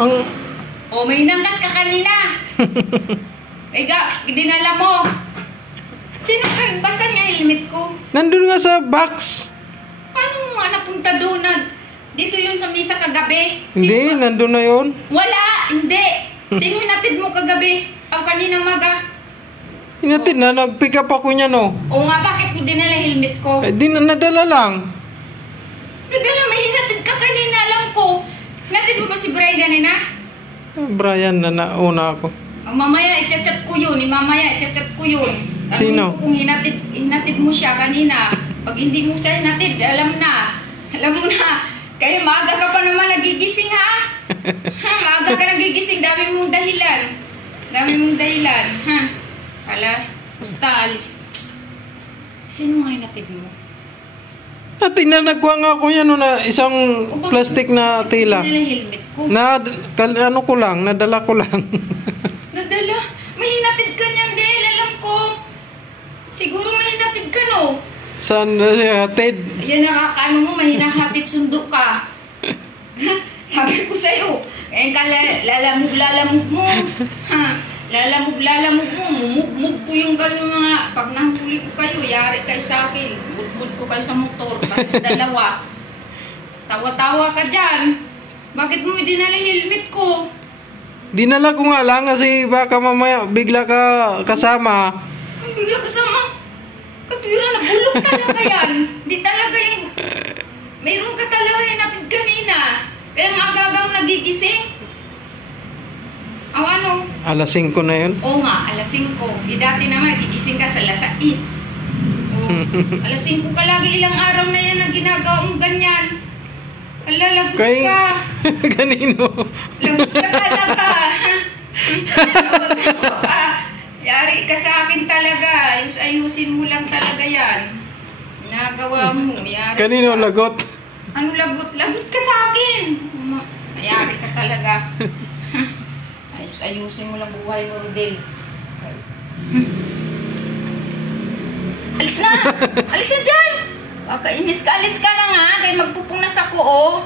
Ang... O, may hinangkas ka kanina. Dinala mo. Sino ka? Basa niya helmet ko. Nandun nga sa box. Paano mo nga napunta doon? Dito yun sa misa kagabi. Hindi, nandun na yun. Wala, hindi. Sino hinatid mo kagabi? O kanina maga? Hinatid na, nag-pick up ako niya, no? O nga, bakit mo dinala helmet ko? Eh, di na nadala lang. Nadala, may hinatid ka kanina, alam ko. Hinatid mo ba si Brian ganina? Brian, na nauna ako. Mamaya, i-chat ko yun. Mamaya, i-chat ko yun. Sino? Kung hinatid mo siya kanina. Pag hindi mo siya hinatid, alam na. Alam mo na. Kaya maaga ka pa naman nagigising, ha? Maaga ka nagigising. Dami mong dahilan. Ha? Basta alis. Sino nga hinatid mo? Nagkuha nga ako yan, no, na isang plastic na tila. Helmet ko. Nadala ko lang. Nadala? May hinatid ka niyan, Del. Alam ko. Siguro may hinatid ka, no? Saan hatid? Ayan, nakakaano mo, may hinahatid sundo ka. Sabi ko sa'yo, ngayon ka lalamog mo. Ha? Lalamog mo. Mumug po yung gano'n mga, pag nahuli ko kayo, yari kayo sa akin. Budbud ko kayo sa motor, para sa dalawa. Tawa-tawa ka dyan. Bakit mo dinala helmet ko? Dinala ko nga lang kasi baka mamaya bigla ka kasama. Bigla kasama? Katwira, nabulok talaga yan. Di talaga yung... Mayroon ka talaga yung natid kanina. Kaya ang aga-aga mo nagigising. Ano? Alas 5 na yun? Oo nga, alas 5. Dati naman nagigising ka sa alas 6. Alas 5 ka lagi. Ilang araw na yan ang ginagawa mong ganyan. Alalagot ka. Kanino? Lagot ka talaga. Lagot ka. Yari ka sa akin talaga. Ayusin mo lang talaga yan. Ginagawa mo. Yari kanino ka. lagot? Ano lagot? Lagot ka sa akin. Yari ka talaga. Ayusin mo lang buhay mo, Rodel. Alis na! Alis na dyan! Kakainis ka, alis ka na nga. Kaya magpupunas ako, oh.